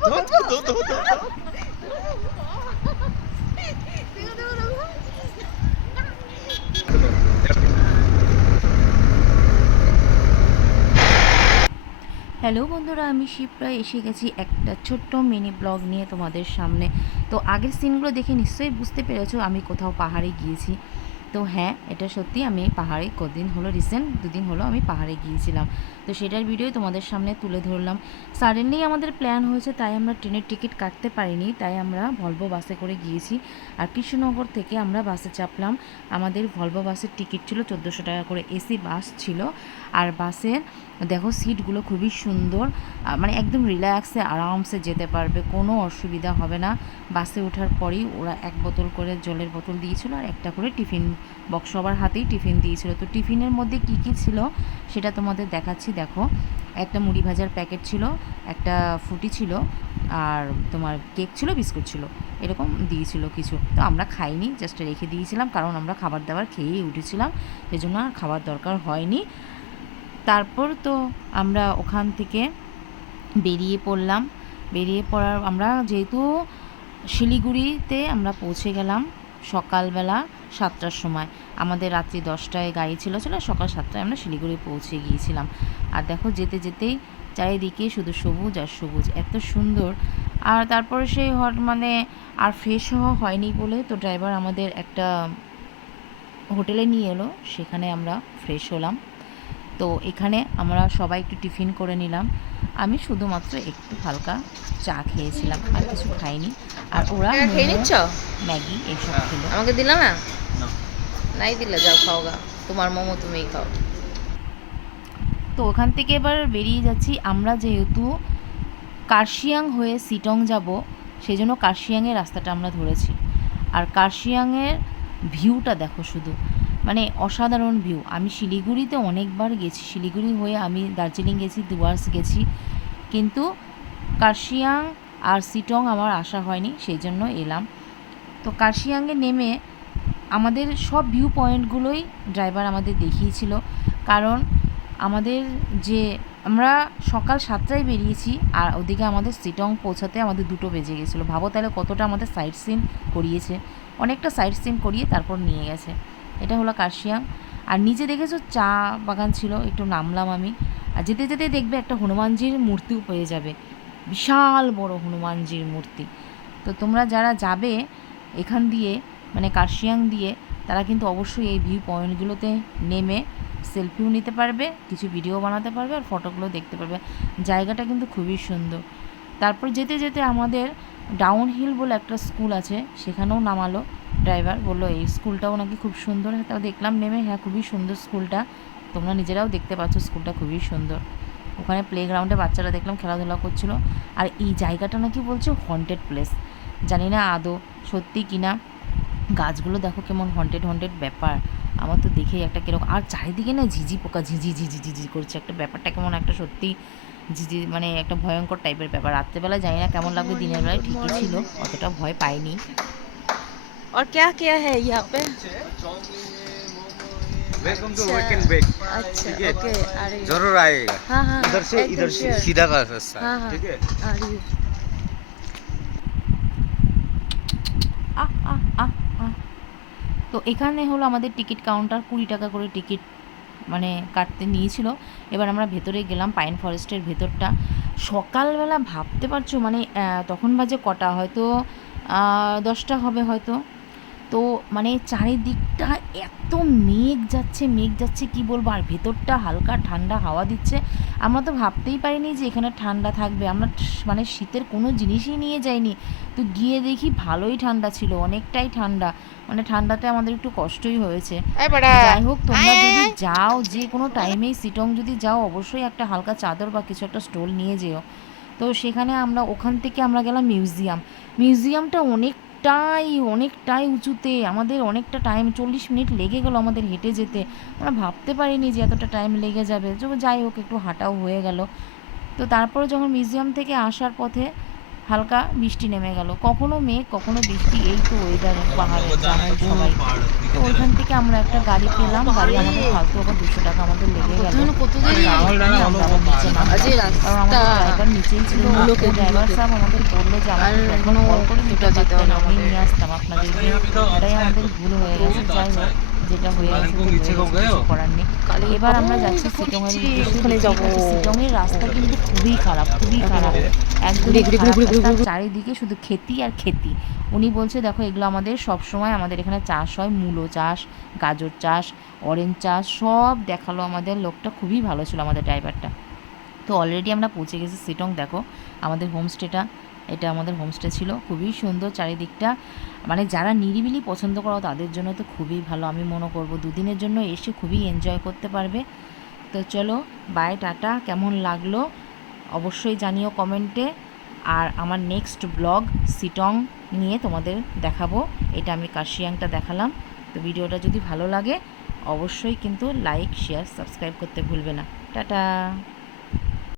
Hello বন্ধুরা, আমি শিপ্রা এসে গেছি একটা ছোট্ট মিনি ব্লগ নিয়ে তোমাদের সামনে। তো আগের সিনগুলো দেখে নিশ্চয়ই বুঝতে পেরেছো আমি কোথাও পাহাড়ে গিয়েছি। তো হ্যাঁ, এটা সত্যি, আমি পাহাড়ে কদিন হলো, রিসেন্ট 2 দিন হলো আমি পাহাড়ে গিয়েছিলাম। তো সেটার ভিডিও তোমাদের সামনে তুলে ধরলাম। সাডেনলি আমাদের প্ল্যান হয়েছে, তাই আমরা ট্রেনের টিকিট কাটতে পারিনি, তাই আমরা ভলভো বাসে করে গিয়েছি। আর কৃষ্ণনগর থেকে আমরা বাসে চাপলাম। আমাদের ভলভো বাসের টিকিট ছিল 1400 টাকা করে, এসি বাস ছিল। আর বাসের দেখো সিটগুলো খুবই সুন্দর, মানে একদম রিল্যাক্সে আরামসে যেতে পারবে, কোনো অসুবিধা হবে না। বাসে ওঠার পরেই ওরা 1 বোতল করে জলের বোতল দিয়েছিল আর একটা করে টিফিন বক্স, সবার হাতেই টিফিন দিয়েছিল। তো টিফিনের মধ্যে কী কী ছিল সেটা তোমাদের দেখাচ্ছি। দেখো, একটা মুড়ি ভাজার প্যাকেট ছিল, একটা ফুটি ছিল, আর তোমার কেক ছিল, বিস্কুট ছিল, এরকম দিয়েছিল কিছু। তো আমরা খাইনি, জাস্ট রেখে দিয়েছিলাম, কারণ আমরা খাবার দাবার খেয়েই উঠেছিলাম, সেজন্য আর খাবার দরকার হয়নি। তারপর তো আমরা ওখান থেকে বেরিয়ে পড়লাম। বেরিয়ে পড়ার আমরা যেহেতু শিলিগুড়িতে আমরা পৌঁছে গেলাম সকালবেলা 7টার সময়। আমাদের রাত্রি 10টায় গাড়ি ছিল, সকাল 7টায় আমরা শিলিগুড়ি পৌঁছে গিয়েছিলাম। আর দেখো যেতে যেতেই চারিদিকে শুধু সবুজ আর সবুজ, এত সুন্দর। আর তারপরে সেই মানে আর ফ্রেশ হওয়া হয়নি বলে তো ড্রাইভার আমাদের একটা হোটেলে নিয়ে এলো, সেখানে আমরা ফ্রেশ হলাম। তো এখানে আমরা সবাই একটু টিফিন করে নিলাম। আমি শুধুমাত্র একটু হালকা চা খেয়েছিলাম, আর কিছু খাইনি। আর ওরা খেয়ে নিচ্ছ? ম্যাগি এইসব খেলো। আমাকে দিলা না? নাই দিলে যাও খাও গা, তোমার মোমো তুমিই খাও। তো ওখান থেকে এবার বেরিয়ে যাচ্ছি আমরা, যেহেতু কার্শিয়াং হয়ে সিটং যাব, সেই জন্য কার্শিয়াংয়ের রাস্তাটা আমরা ধরেছি। আর কার্শিয়াংয়ের ভিউটা দেখো শুধু, মানে অসাধারণ ভিউ। আমি শিলিগুড়িতে অনেকবার গেছি, শিলিগুড়ি হয়ে আমি দার্জিলিং গেছি, ডুয়ার্স গেছি, কিন্তু কার্শিয়াং আর সিটং আমার আসা হয়নি, সেই জন্য এলাম। তো কার্শিয়াংয়ে নেমে আমাদের সব ভিউ পয়েন্টগুলোই ড্রাইভার আমাদের দেখিয়েছিল, কারণ আমাদের যে আমরা সকাল 7টায় বেরিয়েছি, আর ওদিকে আমাদের সিটং পৌঁছাতে আমাদের 2টো বেজে গেছিলো। ভাবো তাহলে কতটা আমাদের সাইট সিন করিয়েছে, অনেকটা সাইট সিন করিয়ে তারপর নিয়ে গেছে। এটা হলো কার্শিয়াং। আর নিচে দেখেছো চা বাগান ছিল, একটু নামলাম আমি। আর যেতে যেতে দেখবে একটা হনুমানজির মূর্তিও পেয়ে যাবে, বিশাল বড় হনুমানজির মূর্তি। তো তোমরা যারা যাবে এখান দিয়ে, মানে কার্শিয়াং দিয়ে, তারা কিন্তু অবশ্যই এই ভিউ পয়েন্টগুলোতে নেমে সেলফিও নিতে পারবে, কিছু ভিডিও বানাতে পারবে, আর ফটোগুলো দেখতে পারবে। জায়গাটা কিন্তু খুবই সুন্দর। তারপর যেতে যেতে আমাদের ডাউন হিল বলে একটা স্কুল আছে, সেখানেও নামালো ড্রাইভার, বললো এই স্কুলটাও নাকি খুব সুন্দর। তাও দেখলাম নেমে, হ্যাঁ খুবই সুন্দর স্কুলটা, তোমরা নিজেরাও দেখতে পাচ্ছ স্কুলটা খুবই সুন্দর। ওখানে প্লেগ্রাউন্ডে বাচ্চারা দেখলাম খেলাধুলা করছিল। আর এই জায়গাটা নাকি বলছে হন্টেড প্লেস, জানি না আদৌ সত্যি কিনা। গাছগুলো দেখো কেমন হন্টেড হন্টেড ব্যাপার, আমার তো দেখেই একটা কীরকম। আর চারিদিকে না ঝিঝি পোকা ঝিঝি ঝিঝি ঝিঝি করছে, একটা ব্যাপারটা কেমন একটা সত্যি ঝিঝি, মানে একটা ভয়ঙ্কর টাইপের ব্যাপার। রাত্রেবেলা জানি না কেমন লাগবে, দিনের বেলায় ঠিকই ছিল, অতটা ভয় পাইনি। और क्या क्या है यहाँ पे? वेलकम टू अच्छा वीकेंड बेक। अच्छा, ठीक है, ओके आ रही हूँ। जरूर आएगा। हाँ हाँ इधर से एकदम इधर से sure। सीधा का रास्ता हाँ है, हाँ ठीक है। आ रही हूँ। আহ আহ আহ আহ তো এখানে হলো আমাদের টিকিট কাউন্টার, 20 টাকা করে টিকিট মানে কাটতে নিয়েছিল। এবার আমরা ভেতরে গেলাম, পাইন ফরেস্টের ভেতরটা। সকালবেলা ভাবতে পারছো, মানে তখন বাজে কটা, হয়তো 10টা হবে হয়তো। তো মানে চারিদিকটা এত মেঘ যাচ্ছে কি বলবো, আর ভেতরটা হালকা ঠান্ডা হাওয়া দিচ্ছে। আমরা তো ভাবতেই পারিনি যে এখানে ঠান্ডা থাকবে, আমরা মানে শীতের কোনো জিনিসই নিয়ে যাইনি। তো গিয়ে দেখি ভালোই ঠান্ডা ছিল, অনেকটাই ঠান্ডা, মানে ঠান্ডাতে আমাদের একটু কষ্টই হয়েছে। अरे बड़ा যাই হোক, তোমরা आए যদি आए যাও যে কোনো টাইমেই সিটং যদি যাও, অবশ্যই একটা হালকা চাদর বা কিছু একটা স্টোল নিয়ে যেও। তো সেখানে আমরা ওখান থেকে আমরা গেলাম মিউজিয়ামটা অনেকটাই উঁচুতে, আমাদের অনেকটা টাইম 40 মিনিট লেগে গেল আমাদের হেঁটে যেতে। আমরা ভাবতে পারিনি যে এতটা টাইম লেগে যাবে, যাই হোক একটু হাঁটাও হয়ে গেল। তো তারপরে যখন মিউজিয়াম থেকে আসার পথে হালকা বৃষ্টি নেমে গেল, কখনো মেঘ কখনো বৃষ্টি, এই তো ওয়েদার পাহাড়ের জানাই সবাই। তো ওইখান থেকে আমরা একটা গাড়ি পেলাম, গাড়ি আমাদের ফালতু আবার 200 টাকা আমাদের লেগে গেল। কত দেরি আমরা আবার নিচে নামলাম, কারণ আমাদের ড্রাইভার নিচেই ছিল। ড্রাইভার সাহেব আমাদের বললো যে আমাদের এখন কল করে দিতে পারতেন, আমি নিয়ে আসতাম আপনাদেরকে। এটাই আমাদের ভুল হয়ে গেছে। যাই হোক, যেটা হয়ে গেছে তো হয়ে গেছে, কিছু করার নেই। এবার আমরা যাচ্ছি সিটংয়ের উদ্দেশ্যে। সিটংয়ের রাস্তা কিন্তু খুবই খারাপ, খুবই খারাপ, একদম খারাপ রাস্তা, চারিদিকে শুধু খেতি আর খেতি। উনি বলছে দেখো এগুলো আমাদের সব সময় আমাদের এখানে চাষ হয়, মূলো চাষ, গাজর চাষ, অরেঞ্জ চাষ, সব দেখালো আমাদের। লোকটা খুবই ভালো ছিল আমাদের ড্রাইভারটা। তো অলরেডি আমরা পৌঁছে গেছি সিটং। দেখো আমাদের হোমস্টেটা, এটা আমাদের হোমস্টে ছিল, খুবই সুন্দর চারিদিকটা। মানে যারা নিরিবিলি পছন্দ করো তাদের জন্য তো খুবই ভালো, আমি মনে করবো দুদিনের জন্য এসে খুবই এনজয় করতে পারবে। তো চলো বাই, টাটা। কেমন লাগলো অবশ্যই জানিও কমেন্টে। আর আমার নেক্সট ব্লগ সিটং নিয়ে তোমাদের দেখাবো। এটা আমি কার্শিয়াংটা দেখালাম। তো ভিডিওটা যদি ভালো লাগে অবশ্যই কিন্তু লাইক, শেয়ার, সাবস্ক্রাইব করতে ভুলবে না। টাটা।